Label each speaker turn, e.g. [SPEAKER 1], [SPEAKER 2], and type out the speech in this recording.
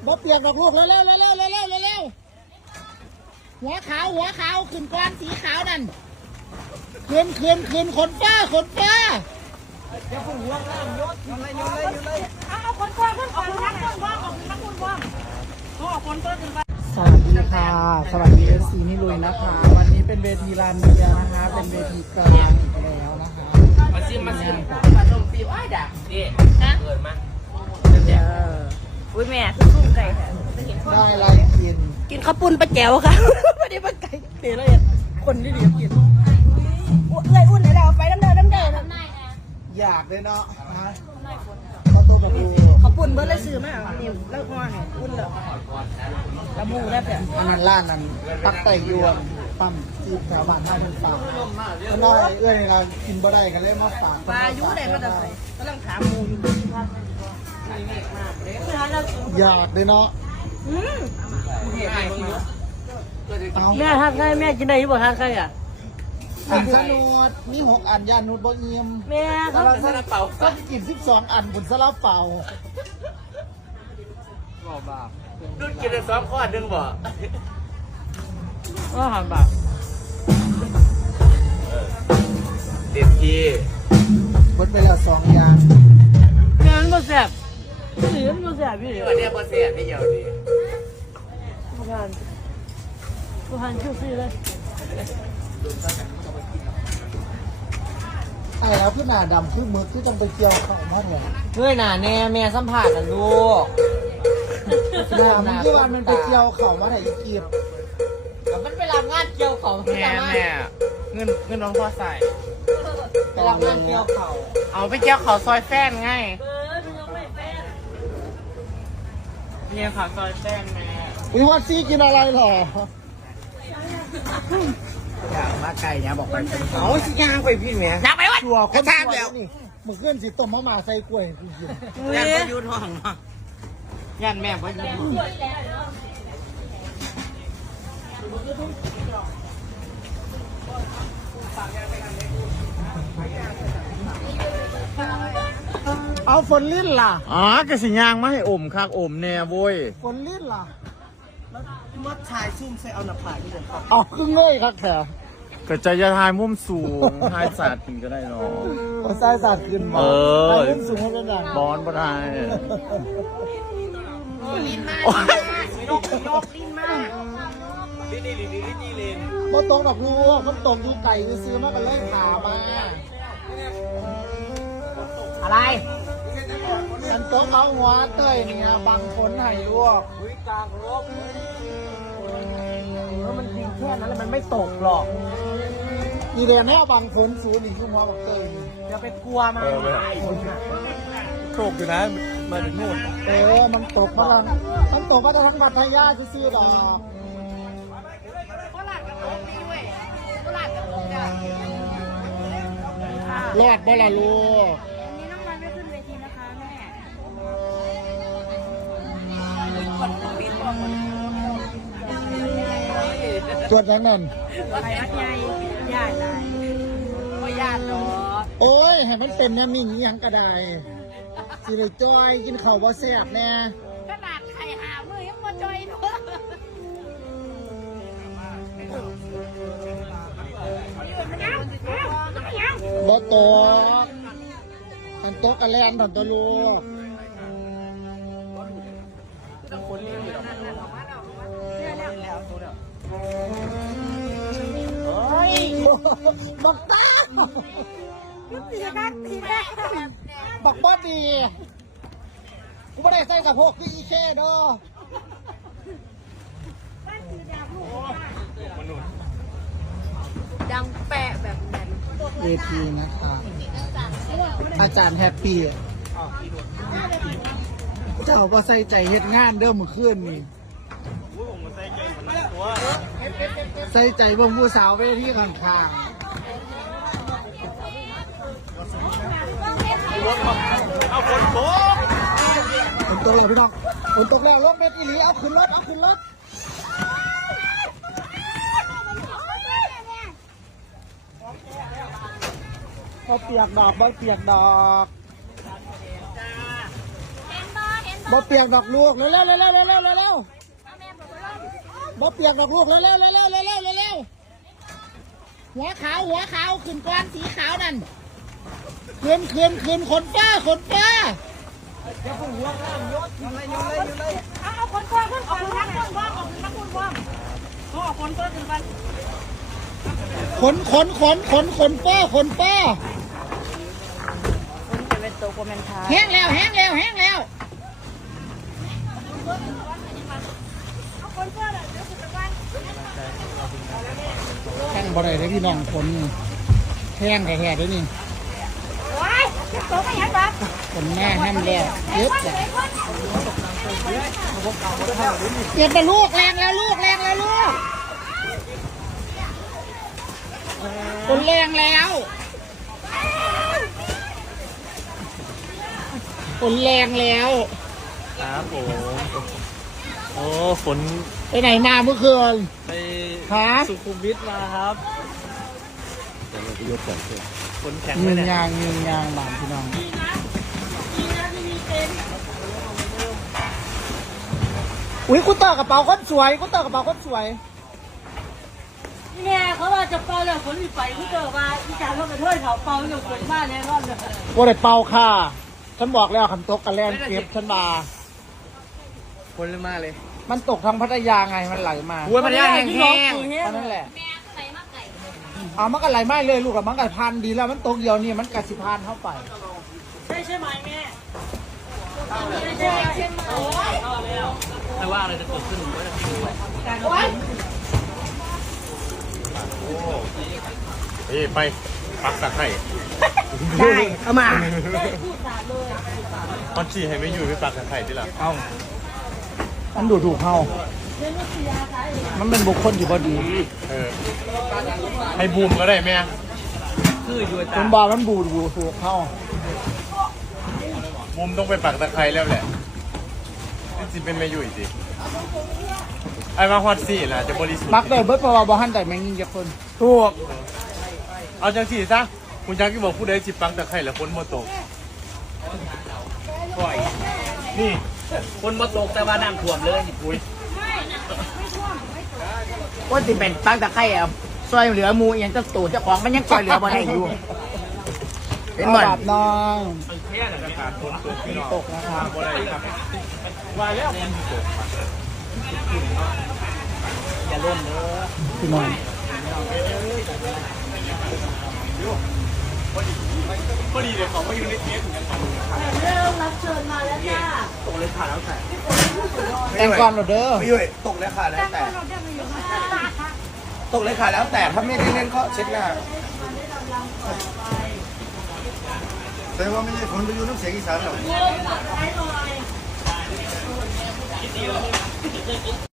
[SPEAKER 1] บ่เปียกดอกลูกเร็วหัวขาวขึ้นก้อนสีขาวนั่นขึ้นขนฟ้าเดี๋ยวคุณหัวข้ามยศอยู่เลย
[SPEAKER 2] เอาคนกว้างขึ้นออกนักคนกว้างออกนักคนกว้างออกคนเพิ่มขึ้นไป
[SPEAKER 1] สวัสดีค่ะสวัสดีFCนี่ลุยนะคะวันนี้เป็นเวทีลานเบียร์นะคะเป็นเวทีกลางอีกแล้วนะคะ
[SPEAKER 3] มาซิมมาต้มซีอิ๊วดักดิเกิดมา
[SPEAKER 2] อุ้ยแม่คือกุ้งไก่ค่ะ
[SPEAKER 1] ได้อะไร
[SPEAKER 2] กินข้าวปุ้นปลาแจ๋วค่ะไม่ได้ปลาไก่เตี๋ยวเลยคนที่ดีกินเลยอุ่นเลยเราไปน้ำเดิน
[SPEAKER 1] อยากเลยเนาะข้าวต้มกับปู
[SPEAKER 2] ข้าวปุ้นเบิร์ดเลยซื้อมานี่เลิกงอให้อุ่นเลยกระมูได้แบบ
[SPEAKER 1] อันนั้นร้านนั้นปักไก่ยวนปั๊มจีบแถวบ้านท่าเป็นฝากน้อยเอ้ยนะกินบ่ได้กันเลยมาฝาก
[SPEAKER 2] ปลายุ่ได้มาแต่ไหนกำลังถามมูอยู่
[SPEAKER 1] อยากเลยเนาะ
[SPEAKER 2] แม่ทักได้แม่กินได้ยังบ่ทักได้อ่ะ
[SPEAKER 1] อันสนุดมี6 อันยานุดบ่เอี่ยม
[SPEAKER 2] แม่เขา
[SPEAKER 3] ซาลาเปา
[SPEAKER 1] ก็กิน12 อันบุญซาลาเปา
[SPEAKER 3] ดุดกินได้2 ข้อนึงบ่
[SPEAKER 2] ก็หันบา
[SPEAKER 3] เต็มที่
[SPEAKER 1] เบิดไปแล้ว2 อย่าง
[SPEAKER 2] แม่มันบ่แซ่บสีมันบ่แซ่บพี่
[SPEAKER 3] วันนี้บ่แซ่บพี่เหี่ยวดิ
[SPEAKER 2] ผู้พันชื่อซี่เลย
[SPEAKER 1] ไอ้แล้วคือหน้าดำคือมือคือต้องไปเกี่ยวเข้ามาเถอะ
[SPEAKER 2] เฮ้ยหน้าแน่แม่สัมผัสกันลูก
[SPEAKER 1] หน้ามันคือวันมันไปเกี่ยวเข้ามาได้อีกกีบ
[SPEAKER 2] แต่มันไปรับงานเกี่ยวเขา
[SPEAKER 3] แม่เงินน้องพ่อใส่
[SPEAKER 2] ไปรับงานเกี่ยวเขา
[SPEAKER 3] เอาไปเกี่ยวเขาซอยแฟนไงเนี่ยค่ะซอยแฟนแม่
[SPEAKER 1] วิวัฒน์ซี่กินอะไรหรอ
[SPEAKER 3] อยากมาไก่เนี่ยบอกไปเอาสิย่างไปพี่แม่อยากไปวะ
[SPEAKER 1] ชัวคนชัวนี่มึงขึ้นสิต้มมะม่าใส่กล้วยกูกิน
[SPEAKER 3] ยันพยุทธ์ห้องมายันแม่พยุทธ์
[SPEAKER 1] เอาฝนลิ้นล่ะ
[SPEAKER 3] อ๋อกระสิย่างมาให้อมคักอมแน่โว้ย
[SPEAKER 1] ฝนลิ้นล่ะ
[SPEAKER 2] มัดชายซุ่มใส่เอาหน้าผากที่จะเข้า
[SPEAKER 1] อ๋อครึ่งเลยครับแถว
[SPEAKER 3] กระจายทายมุมสูงทายศาสตร์ถึงก็ได้เนาะ
[SPEAKER 1] ใส่ศาสตร์ขึ้นมามุมสูงให้เป็นอย่าง
[SPEAKER 3] บอลบ่ได้
[SPEAKER 2] ลิ้นมากยกลิ้นมาก
[SPEAKER 3] ลิ้น
[SPEAKER 1] มันตรงดอกลูกมันตรงดูไก่ซื้อมากันเลยขามา
[SPEAKER 2] อะไร
[SPEAKER 1] ฉันโต๊ะเขาหัวเต้ยเนี่ยบางคนให้ลวก
[SPEAKER 3] กลางรบ
[SPEAKER 2] มันดินแค่นั้นแล้วมันไม่ตกหรอก
[SPEAKER 1] อีเดียนให้บางคนสูงอีกคือหัวบักเต้ย
[SPEAKER 2] จะไปกลัวมัน
[SPEAKER 3] ตกอยู่นะมาถึงนู่น
[SPEAKER 1] มันตกมามันตกมาทั้งบัตรทายาทซื้อดอกรอดบ่ล่ะลูก
[SPEAKER 2] นี่น้องมันไม่ขึ้นเวทีนะคะแม่
[SPEAKER 1] ตรวจยังนั่น
[SPEAKER 2] ไปวัดใหญ่ญาติอะไรก็ญาติเนาะ
[SPEAKER 1] โอ้ยให้มันเป็นเนี่ยมิ่งยังกระไดสิเลยจอยกินข้าวบ่แซ่บแน่
[SPEAKER 2] ขนาดไข่หามือยังมาจอยหนู
[SPEAKER 1] บ่ตกมันตกกระแลนถอนตัวลูกบักตา
[SPEAKER 2] ตีกัน
[SPEAKER 1] บักบอดดีกูไม่ได้ใส่สะโพกที่อีเช่เด้อ
[SPEAKER 2] ดังแปะแบบนั้น
[SPEAKER 1] เอพีนะคะอาจารย์แฮปปี้เจ้าก็ใส่ใจเฮ็ดงานเด้อมื้อคืนนี่ใส่ใจเบิ่งผู้สาวเวทีข้างๆ
[SPEAKER 3] เอาฝนตก
[SPEAKER 1] แล้วพี่น้องฝนตกแล้วรถเม็ดอีหลีเอาขึ้นรถเปียกดอกบ่เปียกดอก
[SPEAKER 2] เห็นบ่
[SPEAKER 1] บ่เปียกดอกลูกเร็วบ่เปียกดอกลูกเร็วหัวขาวขึ้นก้อนสีขาวนั่นคืนขนฟ้า
[SPEAKER 2] เอาคนฟ้าขึ้นออกนักคนฟ้าออกนักคนฟ้าเขาออกคนฟ้าขึ้นไป
[SPEAKER 1] ขนฟ้า
[SPEAKER 2] คนจะเป็นตัวโกเมนทา
[SPEAKER 1] แห้งแล้ว
[SPEAKER 2] เอาคนฟ้าเลยเดี๋ยวจะไป
[SPEAKER 1] แห้งบ่ได้เลยพี่น้องขนแห้งแท้ๆเลยนี่
[SPEAKER 2] ว้ายตัวไม่ยันบ้า
[SPEAKER 1] ขนแม่แห้งแล้วเยอะจ้ะเก็บไปลูกแรงแล้วลูกคนแรงแล้ว
[SPEAKER 3] ครับผมโอ้ฝน
[SPEAKER 1] ไปไหนมาเมื่อคืน
[SPEAKER 3] ไป
[SPEAKER 1] หา
[SPEAKER 3] สุขุมวิทมาครับฝนแข็ง
[SPEAKER 1] ยิ
[SPEAKER 3] เลย
[SPEAKER 1] ง
[SPEAKER 3] เนี่ย
[SPEAKER 1] ยางบานพี่น้องอุ้ยกูต่อกระเป๋าคนสวย
[SPEAKER 2] เนี่ยเขาว่าจะเป่าแล้วฝนมีไฟที่เกิดมาอีจานเขากระเทยเขาเป่าอยู่ฝนมาแน่นอนเลย
[SPEAKER 1] ว่าได้เป่าค่ะฉันบอกแล้วคำตกกันแรงเก็บฉันมา
[SPEAKER 3] ฝนเลยมาเลย
[SPEAKER 1] มันตกทางพัทยาไงมันไหลมา
[SPEAKER 3] หัวพัทยาแห้ง
[SPEAKER 1] นั่นแหละเอามันก็ไหลไม่เลยลูกอะมันก็พันดีแล้วมันตกเดียวนี่มันกระสิพานเข้าไป
[SPEAKER 2] ใช่ไหมแม่
[SPEAKER 3] แต่ว่าอะไรจะเกิดขึ้นก็จะคิดด้วยไปปักตะไคร่
[SPEAKER 1] ได้เอามา
[SPEAKER 3] ตอนชี้ให้ไม่อยู่ไปปักตะไคร่ที่หลัง
[SPEAKER 1] เอามันดูถูกเขามันเป็นบุคคลอยู่พอดี
[SPEAKER 3] ให้บูมก็ได้แม่คืออยู่ตา
[SPEAKER 1] คุณบอมันบูถูกเขา
[SPEAKER 3] บูมต้องไปปักตะไคร่แล้วแหละนี่สิเป็นไม่อยู่สิไอ้มาฮอตซี่ล่ะจะบริสุทธิ์
[SPEAKER 1] ปักได้เบิร์ดเพราะว่าบอหันแต่แมงยิงจากคน
[SPEAKER 3] ถูกเอาจังสี่ซะคุณยังที่บอกผู้ใดสิปักตะไคร่แล้วฝนมาตกปล่อยนี่คนมาตกแต่ว่าน้ำท่วมเลยปุ้ย
[SPEAKER 1] ว่าสิเป็นปักตะไคร่ซอยเหลือมูยังจะตูดเจ้าของมันยังซอยเหลือบ่ได้อยู่เป็นบาปน้องตกนะครับ
[SPEAKER 3] ว่าแล้ว
[SPEAKER 1] อย่าล่นเลยพี่น้อง
[SPEAKER 3] พอดีเลยเขาไม่อยู่ในเทปเหมือนกัน
[SPEAKER 2] เริ่มรับเชิญมาแล้วจ้า
[SPEAKER 3] ตกเลยขาแล้วแต่
[SPEAKER 1] แต่งก่อนหรอเด้อ
[SPEAKER 3] ไม่อยู่ตกเลยขาแล้วแต่ตกเลยขาแล้วแต่ถ้าไม่ได้เล่นก็เช็ดหน้าแต่ว่าไม่ใช่คนไปอยู่น้ำเสียงอีสานหรอก